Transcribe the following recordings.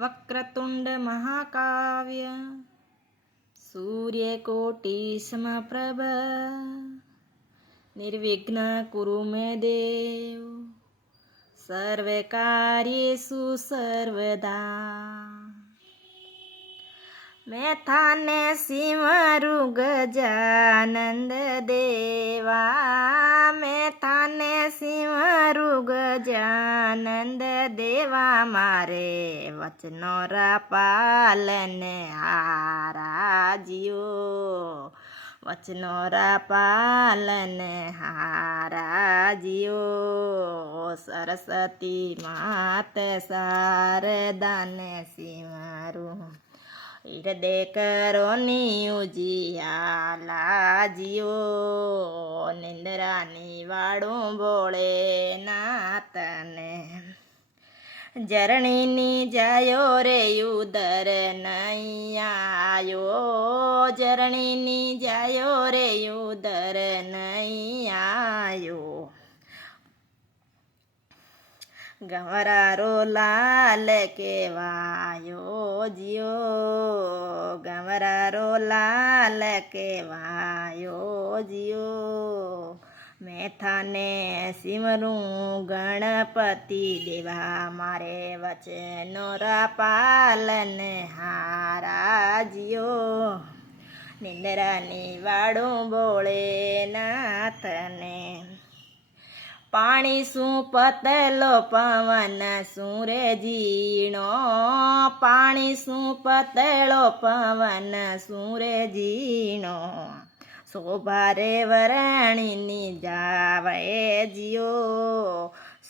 વક્રતુંડ મહાકાવ્ય સૂર્યકોટી સમપ્રભ નિર્વિઘ્ન કુરુ મે દેવ સર્વે કાર્યેષુ સર્વદા. મેં થાને સિમરું ગજાનંદ દેવા, મેં થાને સિમરું ગજાનંદ દેવા, મારે વચનો રાપાલન હારાજ્યો, વચનો રાપાલન હારાજ્યો. સરસ્વતી માત શારદાને સિમરું હૃદય કરો ઉજિયાલાજીઓ, નિંદરાની વાળું બોળે નાતને. જરણીની જાયો રે ઉદર નહીં આયો, જરણીની જાયો રે ઉદર નહીં આયો. ગંવરારો લાલ કેવાયો જીઓ, ગંવરારો લાલ કેવાયો જીઓ. મેં થાને સિમરું ગણપતિ દેવા, મારે વચનો રાપાલન હારાજ્યો. નિંદરાની વાળું બોળે નાથને. પાણી શું પતલો પવન શું રે ઝીણો, પાણી શું પતળો પવન શું રે ઝીણો. શોભા રે વરાણીની જાવે જીઓ,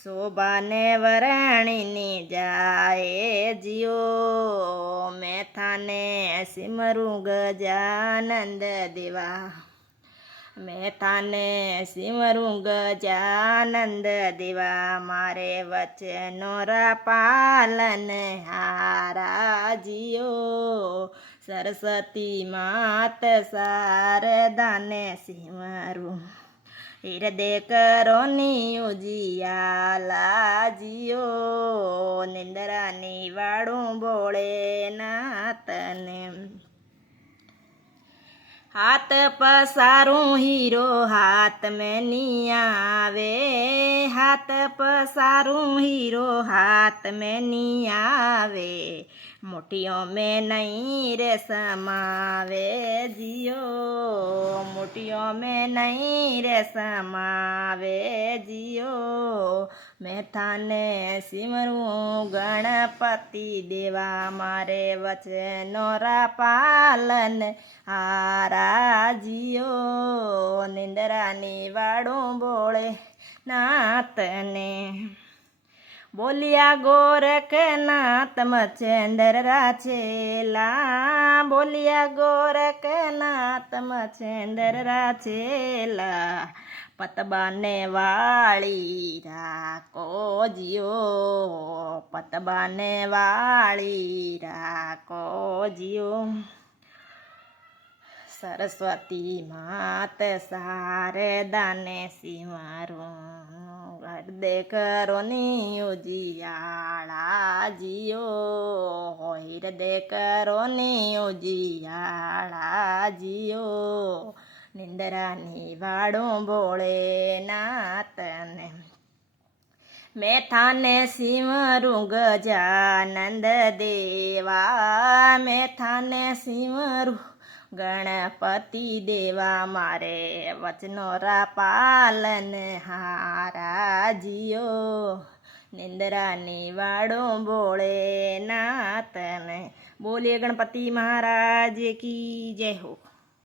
શોભાને વરાણીની જાય જીઓ. મેં થાને સિમરું ગજાનંદ દેવા, મેં થાને સિમરું ગજાનંદ દેવા, મારે વચનો રાપાલન હારાજ્યો. સરસ્વતી માત શારદાને સિમરું હૃદય કરો ઉજિયાલાજીઓ, નિંદરાની વાળું બોળે નાતને. હાથ પસારું હીરો હાથ મેં ની આવે, હાથ પસારું હીરો હાથ મેં ની આવે. મોટીઓ મેં નહીં રે સમાવે જીઓ, મોટીઓ મેં નહીં રે સમાવે જીઓ. મેં થાને સિમરું ગણપતિ દેવા, મારે વચનો રાપાલન હારાજ્યો. નિંદરાની વાળું બોળે નાતને. બોલ્યા ગોરખનાથ મચ્છેન્દર રાછેલા, બોલ્યા ગોરખનાથ મચ્છેન્દર રાછેલા. પતબાને વાળી રાખો જીઓ, પતબાને વાળી રાખો જીઓ. સરસ્વતી માત શારદાને સિમરું હૃદય કરો ઉજિયાળાજીઓ, હૃદય કરો ઉજિયાળાજીઓ. નિંદરાની વાળું બોળે નાતને. મેં થાને સિમરું ગજાનંદ દેવા, મેં થાને સિમરું ગણપતિ દેવા, મારે વચનો રાપાલન હારાજ્યો. નિંદરાની વાળું બોળે નાતને. બોલીએ ગણપતિ મહારાજ કી જય હો.